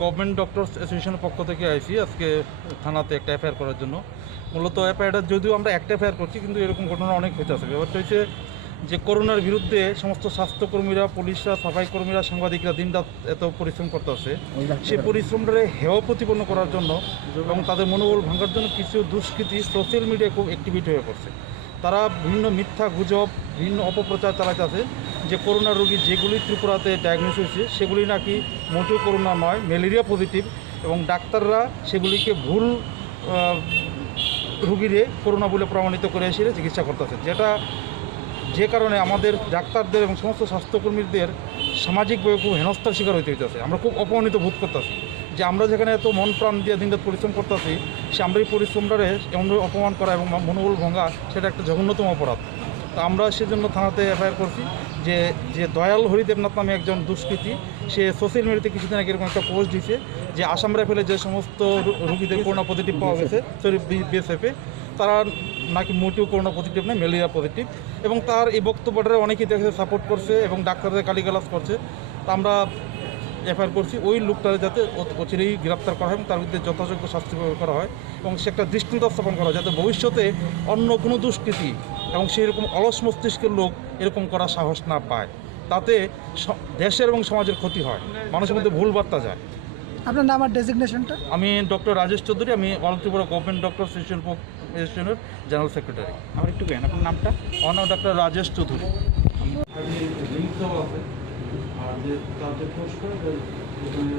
Government doctors অ্যাসোসিয়েশনের পক্ষ থেকে আইসি আজকে থানাতে একটা এফআইআর করার জন্য। মূলত এফআইআরটা যদিও আমরা একটা এফআইআর করছি, কিন্তু এরকম ঘটনা অনেক হইতে আছে। ব্যাপারটা হচ্ছে যে করোনার বিরুদ্ধে সমস্ত স্বাস্থ্যকর্মীরা, পুলিশরা, সাফাই কর্মীরা, সাংবাদিকরা দিনরাত এত পরিশ্রম করতে আছে, সেই পরিশ্রমটারে হেয় প্রতিপন্ন করার জন্য এবং তাদের মনোবল ভাঙার জন্য কিছু দুষ্কৃতী সোশ্যাল মিডিয়ায় খুব অ্যাক্টিভিটি হয়ে পড়ছে। তারা বিভিন্ন মিথ্যা গুজব, বিভিন্ন অপপ্রচার চালাতে আছে যে করোনা রোগী যেগুলি ত্রিপুরাতে ডায়াগনোস হয়েছে সেগুলি নাকি মোটেও করোনা নয়, ম্যালেরিয়া পজিটিভ, এবং ডাক্তাররা সেগুলিকে ভুল রুগীরে করোনা বলে প্রমাণিত করে এসে চিকিৎসা করতেছে, যে কারণে আমাদের ডাক্তারদের এবং সমস্ত স্বাস্থ্যকর্মীদের সামাজিকভাবে খুব হেনস্থার শিকার হইতে হইতেছে। আমরা খুব অপমানিত বোধ করতেছি যে আমরা যেখানে এত মন প্রাণ দিয়ে দিনরাত পরিশ্রম করতেছি, সে আমরা এই পরিশ্রমটারে এমনভাবে অপমান করা এবং মনোবল ভাঙা, সেটা একটা জঘন্যতম অপরাধ। তো আমরা সেজন্য থানাতে এফআইআর করছি যে দয়াল হরিদেবনাথ নামে একজন দুষ্কৃতী, সে সোশ্যাল মিডিয়াতে কিছুদিন আগে এরকম একটা পোস্ট দিয়েছে যে আসাম রাইফেলে যে সমস্ত রুগীদের করোনা পজিটিভ পাওয়া গেছে, সরি বিএসএফে, তারা নাকি মোটেও করোনা পজিটিভ নয়, ম্যালেরিয়া পজিটিভ। এবং তার এই বক্তব্যটা অনেকেই দেখে সাপোর্ট করছে এবং ডাক্তারদের গালিগালাজ করছে। তা আমরা এফআইআর করছি ওই লোকটারে যাতে অচিরেই গ্রেপ্তার করা হয় এবং তার বিরুদ্ধে যথাযোগ্য শাস্তি প্রয়োগ করা হয় এবং সে একটা দৃষ্টান্ত স্থাপন করা হয় যাতে ভবিষ্যতে অন্য কোনো দুষ্কৃতী এবং সেরকম অলস মস্তিষ্কের লোক এরকম করার সাহস না পায়। তাতে দেশের এবং সমাজের ক্ষতি হয়, মানুষের মধ্যে ভুল বার্তা যায়। আপনার নাম আর ডেজিগনেশনটা? আমি ডক্টর রাজেশ চৌধুরী, আমি অল ত্রিপুরা গভর্নমেন্ট ডক্টর অ্যাসোসিয়েশনের জেনারেল সেক্রেটারি। আমার একটু জ্ঞান, আপনার নামটা? আমার নাম ডক্টর রাজেশ চৌধুরী। আর যে তার যে পোস্ট করে এখানে